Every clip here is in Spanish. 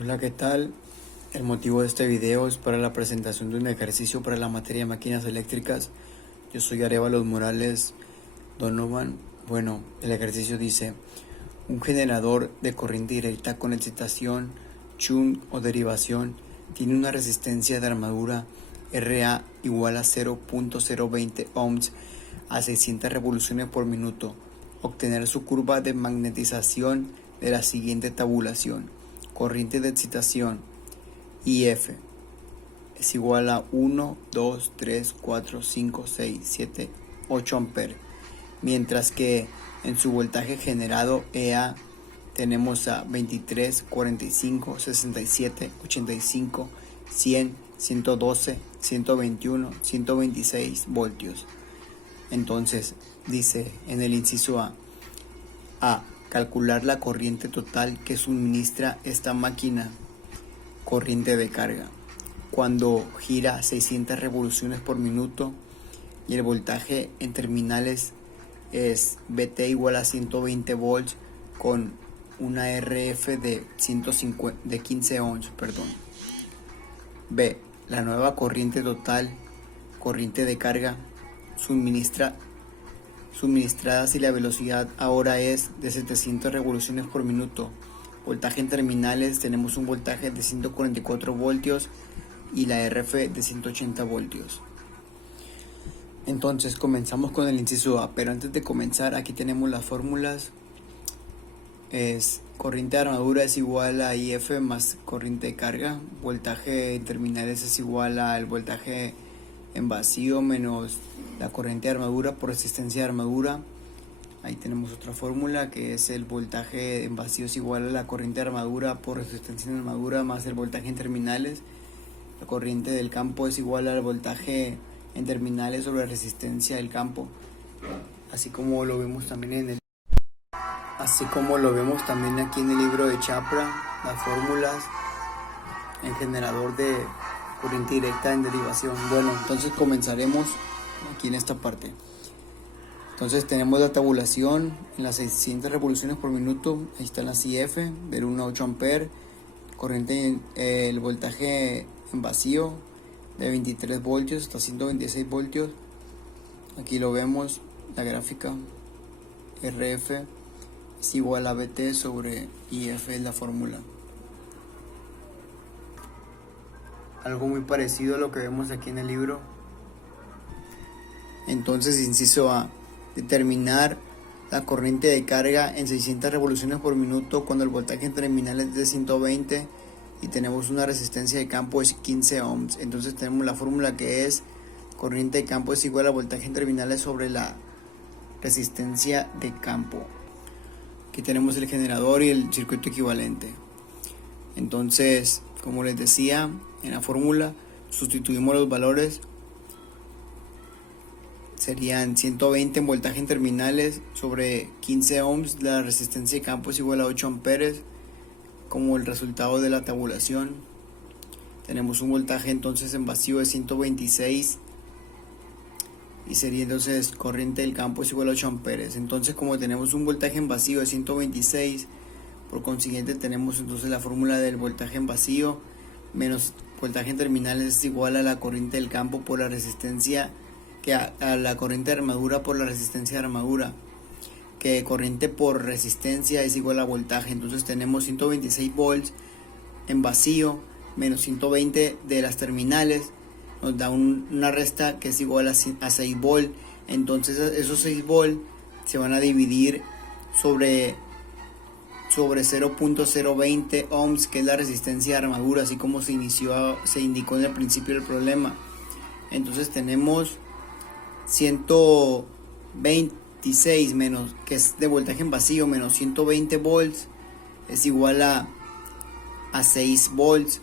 Hola, ¿qué tal? El motivo de este video es para la presentación de un ejercicio para la materia de máquinas eléctricas. Yo soy Arévalos Morales Donovan. Bueno, el ejercicio dice: un generador de corriente directa con excitación, shunt o derivación tiene una resistencia de armadura RA igual a 0.020 ohms a 600 revoluciones por minuto. Obtener su curva de magnetización de la siguiente tabulación. Corriente de excitación IF es igual a 1, 2, 3, 4, 5, 6, 7, 8 amperes, mientras que en su voltaje generado EA tenemos a 23, 45, 67, 85, 100, 112, 121, 126 voltios. Entonces dice en el inciso A, calcular la corriente total que suministra esta máquina. Corriente de carga cuando gira 600 revoluciones por minuto y el voltaje en terminales es VT igual a 120 volts con una RF de 15 ohms. B. La nueva corriente total, corriente de carga suministrada si la velocidad ahora es de 700 revoluciones por minuto. Voltaje en terminales, tenemos un voltaje de 144 voltios y la RF de 180 voltios. Entonces comenzamos con el inciso A, pero antes de comenzar aquí tenemos las fórmulas. Corriente de armadura es igual a IF más corriente de carga. Voltaje en terminales es igual al voltaje en vacío menos la corriente de armadura por resistencia de armadura. Ahí tenemos otra fórmula que es el voltaje en vacío es igual a la corriente de armadura por resistencia de armadura más el voltaje en terminales. La corriente del campo es igual al voltaje en terminales sobre resistencia del campo, así como lo vemos también aquí en el libro de Chapra, las fórmulas en generador de corriente directa en derivación. Bueno, entonces comenzaremos aquí en esta parte. Entonces tenemos la tabulación en las 600 revoluciones por minuto. Ahí están las IF del 1 a 8 amperes. Corriente, el voltaje en vacío de 23 voltios hasta 126 voltios. Aquí lo vemos, la gráfica. RF es igual a VT sobre IF es la fórmula. Algo muy parecido a lo que vemos aquí en el libro. Entonces, inciso A, determinar la corriente de carga en 600 revoluciones por minuto cuando el voltaje en terminal es de 120 y tenemos una resistencia de campo de 15 ohms. Entonces tenemos la fórmula que es corriente de campo es igual a voltaje en terminales sobre la resistencia de campo. Aquí tenemos el generador y el circuito equivalente. Entonces, como les decía, en la fórmula sustituimos los valores. Serían 120 en voltaje en terminales sobre 15 ohms. La resistencia de campo es igual a 8 amperes como el resultado de la tabulación. Tenemos un voltaje entonces en vacío de 126 y sería entonces corriente del campo es igual a 8 amperes. Entonces, como tenemos un voltaje en vacío de 126, por consiguiente tenemos entonces la fórmula del voltaje en vacío menos voltaje en terminales es igual a la corriente del campo por la resistencia que a la corriente de armadura por la resistencia de armadura, que corriente por resistencia es igual a voltaje. Entonces tenemos 126 volts en vacío menos 120 de las terminales, nos da una resta que es igual a 6 volts. Entonces esos 6 volts se van a dividir sobre 0.020 ohms, que es la resistencia de armadura, así como se indicó en el principio del problema. Entonces tenemos 126 menos, que es de voltaje en vacío, menos 120 volts es igual a 6 volts,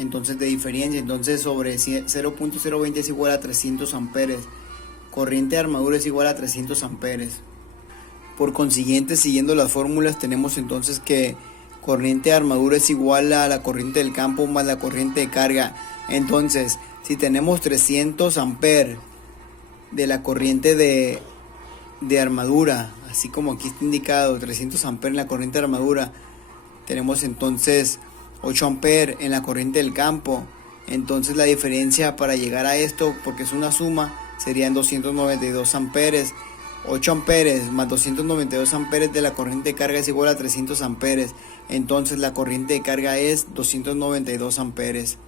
entonces de diferencia. Entonces sobre 0.020 es igual a 300 amperes. Corriente de armadura es igual a 300 amperes. Por consiguiente, siguiendo las fórmulas, tenemos entonces que corriente de armadura es igual a la corriente del campo más la corriente de carga. Entonces, si tenemos 300 amperes de la corriente de armadura, así como aquí está indicado 300 amperes en la corriente de armadura, tenemos entonces 8 amperes en la corriente del campo. Entonces la diferencia para llegar a esto, porque es una suma, serían 292 amperes. 8 amperes más 292 amperes de la corriente de carga es igual a 300 amperes. Entonces la corriente de carga es 292 amperes.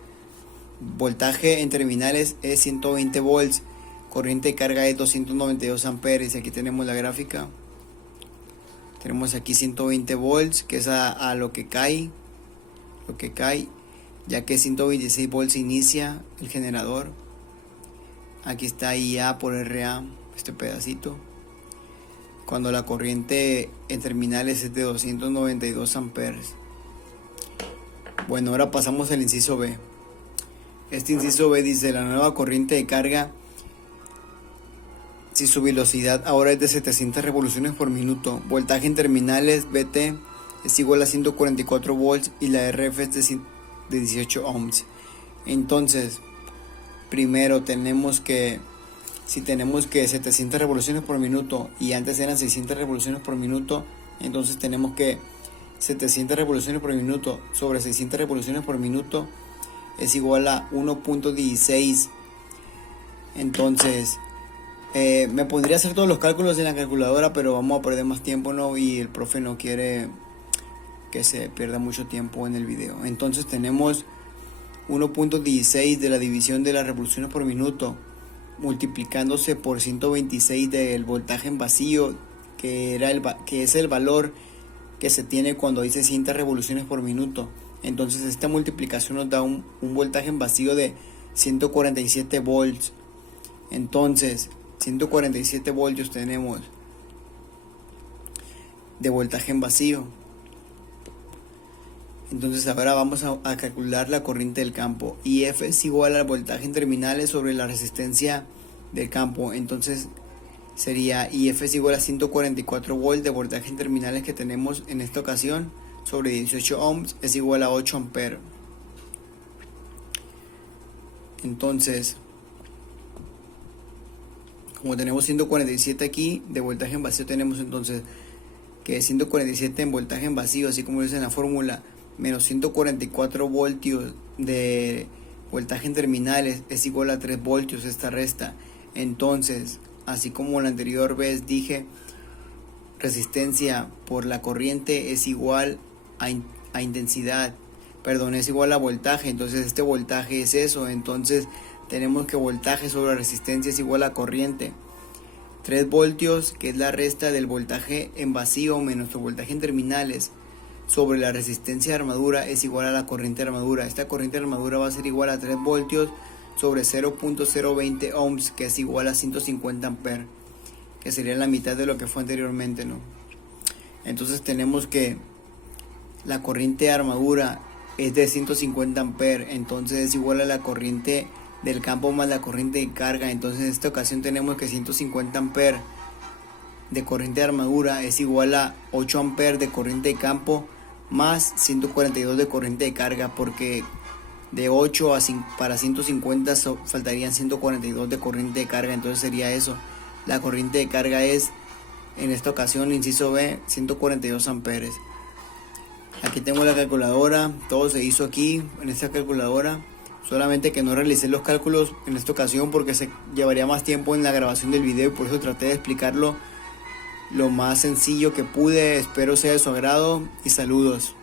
Voltaje en terminales es 120 volts. Corriente de carga es 292 amperes. Y aquí tenemos la gráfica. Tenemos aquí 120 volts, que es a lo que cae. Ya que 126 volts inicia el generador. Aquí está IA por RA, este pedacito. Cuando la corriente en terminales es de 292 amperes. Bueno, ahora pasamos al inciso B. Este inciso B dice: la nueva corriente de carga, si su velocidad ahora es de 700 revoluciones por minuto, voltaje en terminales BT es igual a 144 volts y la RF es de 18 ohms. Entonces, primero tenemos que, si tenemos que 700 revoluciones por minuto y antes eran 600 revoluciones por minuto, entonces tenemos que 700 revoluciones por minuto sobre 600 revoluciones por minuto es igual a 1.16. Entonces, me pondría a hacer todos los cálculos en la calculadora, pero vamos a perder más tiempo, ¿no? Y el profe no quiere que se pierda mucho tiempo en el video. Entonces tenemos 1.16 de la división de las revoluciones por minuto multiplicándose por 126 del voltaje en vacío, que es el valor que se tiene cuando hay 600 revoluciones por minuto. Entonces esta multiplicación nos da un voltaje en vacío de 147 volts. Entonces 147 voltios tenemos de voltaje en vacío. Entonces ahora vamos a calcular la corriente del campo. IF es igual al voltaje en terminales sobre la resistencia del campo. Entonces sería IF es igual a 144 volts de voltaje en terminales que tenemos en esta ocasión sobre 18 ohms es igual a 8 amperes. Entonces, como tenemos 147 aquí de voltaje en vacío, tenemos entonces que 147 en voltaje en vacío, así como dice en la fórmula, menos 144 voltios de voltaje en terminales es igual a 3 voltios esta resta. Entonces, así como la anterior vez dije, resistencia por la corriente es igual a intensidad, es igual a voltaje. Entonces este voltaje es eso. Entonces tenemos que voltaje sobre resistencia es igual a corriente. 3 voltios, que es la resta del voltaje en vacío menos el voltaje en terminales, sobre la resistencia de armadura es igual a la corriente de armadura. Esta corriente de armadura va a ser igual a 3 voltios sobre 0.020 ohms, que es igual a 150 amperes, que sería la mitad de lo que fue anteriormente, ¿no? Entonces tenemos que la corriente de armadura es de 150 amperes, entonces es igual a la corriente del campo más la corriente de carga. Entonces en esta ocasión tenemos que 150 amperes de corriente de armadura es igual a 8 amperes de corriente de campo más 142 de corriente de carga, porque de 8 para 150 faltarían 142 de corriente de carga. Entonces sería eso, la corriente de carga es en esta ocasión, inciso B, 142 amperes. Aquí tengo la calculadora, todo se hizo aquí en esta calculadora, solamente que no realicé los cálculos en esta ocasión porque se llevaría más tiempo en la grabación del video y por eso traté de explicarlo lo más sencillo que pude. Espero sea de su agrado y saludos.